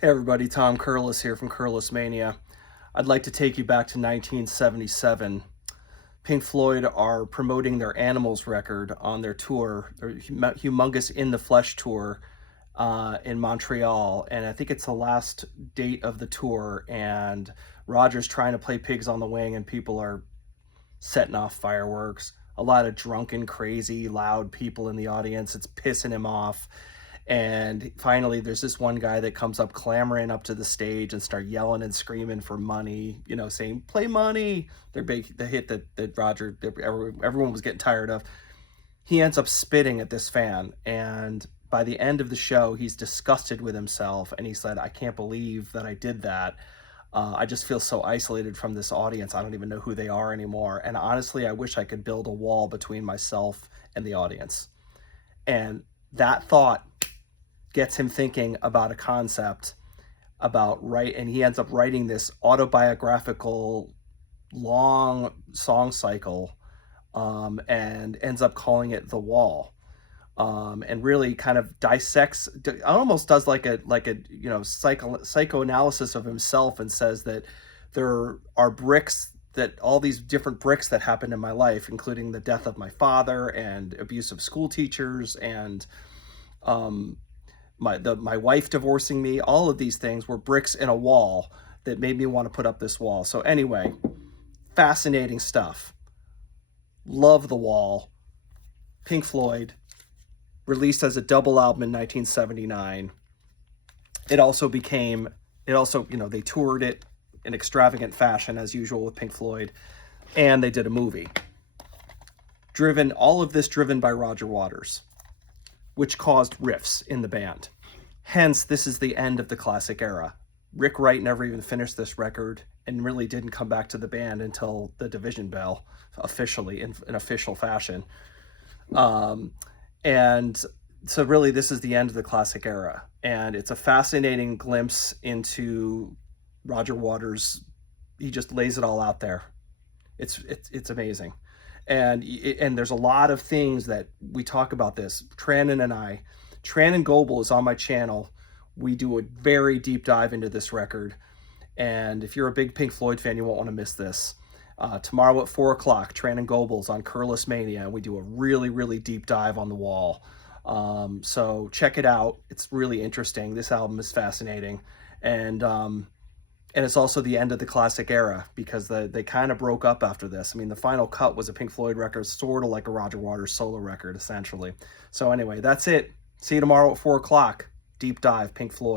Hey everybody, Tom Curlis here from Curlis Mania. I'd like to take you back to 1977. Pink Floyd are promoting their Animals record on their tour, their Humongous In the Flesh tour in Montreal. And I think it's the last date of the tour. And Roger's trying to play Pigs on the Wing, and people are setting off fireworks. A lot of drunken, crazy, loud people in the audience. It's pissing him off. And finally, there's this one guy that comes up clamoring up to the stage and start yelling and screaming for money, saying, play money. The hit that Roger, everyone was getting tired of. He ends up spitting at this fan. And by the end of the show, he's disgusted with himself. And he said, I can't believe that I did that. I just feel so isolated from this audience. I don't even know who they are anymore. And honestly, I wish I could build a wall between myself and the audience. And that thought gets him thinking about a concept and he ends up writing this autobiographical long song cycle, and ends up calling it The Wall, and really kind of dissects, almost does like a psychoanalysis of himself, and says that there are all these different bricks that happened in my life, including the death of my father and abusive school teachers and my wife divorcing me. All of these things were bricks in a wall that made me want to put up this wall. So anyway, fascinating stuff. Love The Wall. Pink Floyd, released as a double album in 1979. They toured it in extravagant fashion as usual with Pink Floyd, and they did a movie. All of this driven by Roger Waters, which caused rifts in the band. Hence, this is the end of the classic era. Rick Wright never even finished this record and really didn't come back to the band until the Division Bell, officially, in official fashion. And so really, this is the end of the classic era. And it's a fascinating glimpse into Roger Waters. He just lays it all out there. It's amazing. And there's a lot of things that we talk about this. Trannon Goebel is on my channel. We do a very deep dive into this record. And if you're a big Pink Floyd fan, you won't want to miss this. Tomorrow at 4 o'clock, Trannon Goebel's on Curlis Mania, and we do a really, really deep dive on The Wall. So check it out. It's really interesting. This album is fascinating. And it's also the end of the classic era, because they kind of broke up after this. I mean, the final cut was a Pink Floyd record, sort of like a Roger Waters solo record, essentially. So anyway, that's it. See you tomorrow at 4 o'clock. Deep dive, Pink Floyd.